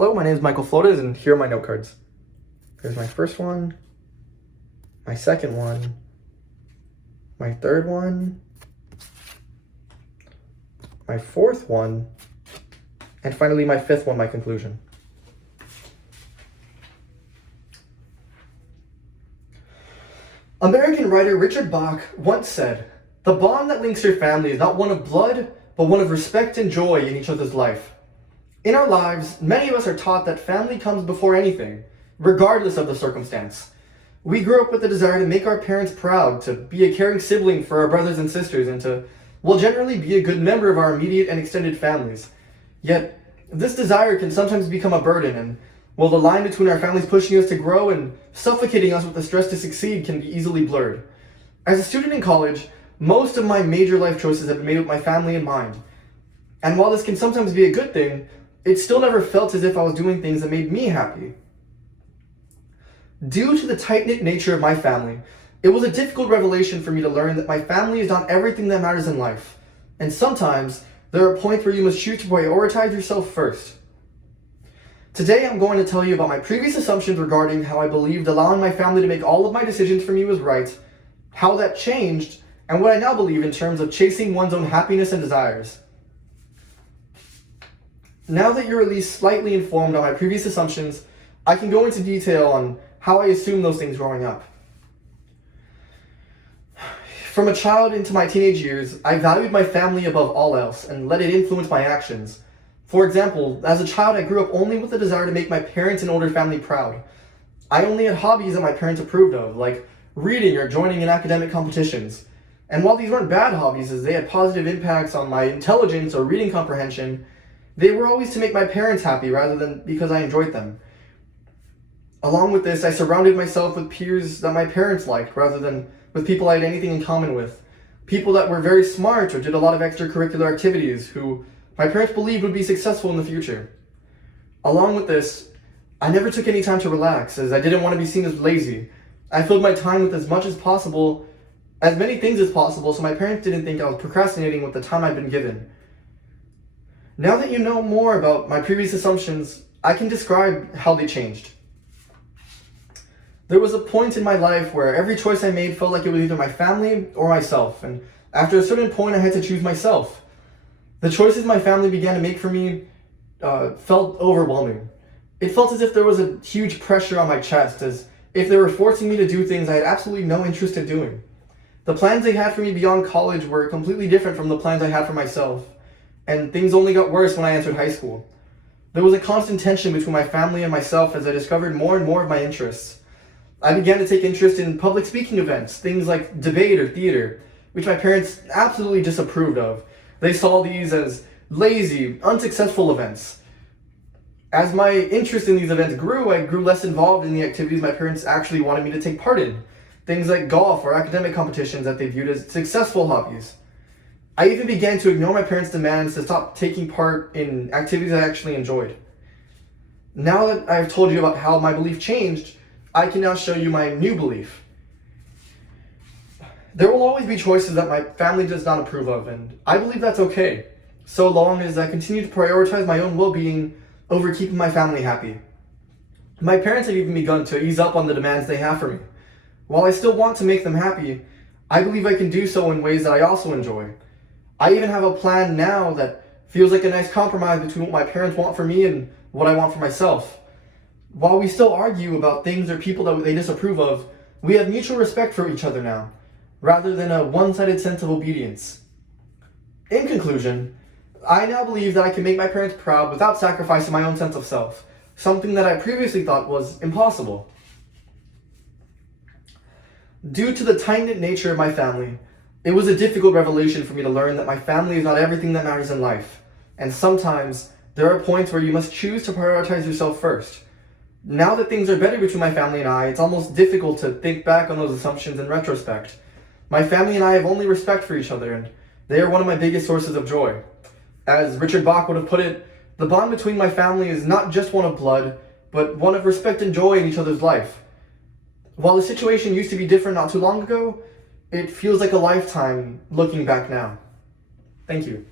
Hello, my name is Michael Flores, and here are my note cards. Here's my first one, my second one, my third one, my fourth one, and finally my fifth one, my conclusion. American writer Richard Bach once said, "The bond that links your family is not one of blood, but one of respect and joy in each other's life." In our lives, many of us are taught that family comes before anything, regardless of the circumstance. We grew up with the desire to make our parents proud, to be a caring sibling for our brothers and sisters, and to, well, generally be a good member of our immediate and extended families. Yet, this desire can sometimes become a burden, and, well, the line between our families pushing us to grow and suffocating us with the stress to succeed can be easily blurred. As a student in college, most of my major life choices have been made with my family in mind. And while this can sometimes be a good thing, it still never felt as if I was doing things that made me happy. Due to the tight-knit nature of my family, it was a difficult revelation for me to learn that my family is not everything that matters in life. And sometimes, there are points where you must choose to prioritize yourself first. Today, I'm going to tell you about my previous assumptions regarding how I believed allowing my family to make all of my decisions for me was right, how that changed, and what I now believe in terms of chasing one's own happiness and desires. Now that you're at least slightly informed on my previous assumptions, I can go into detail on how I assumed those things growing up. From a child into my teenage years, I valued my family above all else and let it influence my actions. For example, as a child, I grew up only with the desire to make my parents and older family proud. I only had hobbies that my parents approved of, like reading or joining in academic competitions. And while these weren't bad hobbies, as they had positive impacts on my intelligence or reading comprehension, they were always to make my parents happy rather than because I enjoyed them. Along with this, I surrounded myself with peers that my parents liked rather than with people I had anything in common with. People that were very smart or did a lot of extracurricular activities who my parents believed would be successful in the future. Along with this, I never took any time to relax as I didn't want to be seen as lazy. I filled my time with as much as possible, as many things as possible, so my parents didn't think I was procrastinating with the time I'd been given. Now that you know more about my previous assumptions, I can describe how they changed. There was a point in my life where every choice I made felt like it was either my family or myself, and after a certain point I had to choose myself. The choices my family began to make for me felt overwhelming. It felt as if there was a huge pressure on my chest, as if they were forcing me to do things I had absolutely no interest in doing. The plans they had for me beyond college were completely different from the plans I had for myself. And things only got worse when I entered high school. There was a constant tension between my family and myself as I discovered more and more of my interests. I began to take interest in public speaking events, things like debate or theater, which my parents absolutely disapproved of. They saw these as lazy, unsuccessful events. As my interest in these events grew, I grew less involved in the activities my parents actually wanted me to take part in, things like golf or academic competitions that they viewed as successful hobbies. I even began to ignore my parents' demands to stop taking part in activities I actually enjoyed. Now that I've told you about how my belief changed, I can now show you my new belief. There will always be choices that my family does not approve of, and I believe that's okay, so long as I continue to prioritize my own well-being over keeping my family happy. My parents have even begun to ease up on the demands they have for me. While I still want to make them happy, I believe I can do so in ways that I also enjoy. I even have a plan now that feels like a nice compromise between what my parents want for me and what I want for myself. While we still argue about things or people that they disapprove of, we have mutual respect for each other now, rather than a one-sided sense of obedience. In conclusion, I now believe that I can make my parents proud without sacrificing my own sense of self, something that I previously thought was impossible. Due to the tight-knit nature of my family, it was a difficult revelation for me to learn that my family is not everything that matters in life, and sometimes there are points where you must choose to prioritize yourself first. Now that things are better between my family and I, it's almost difficult to think back on those assumptions in retrospect. My family and I have only respect for each other, and they are one of my biggest sources of joy. As Richard Bach would have put it, the bond between my family is not just one of blood, but one of respect and joy in each other's life. While the situation used to be different not too long ago, it feels like a lifetime looking back now. Thank you.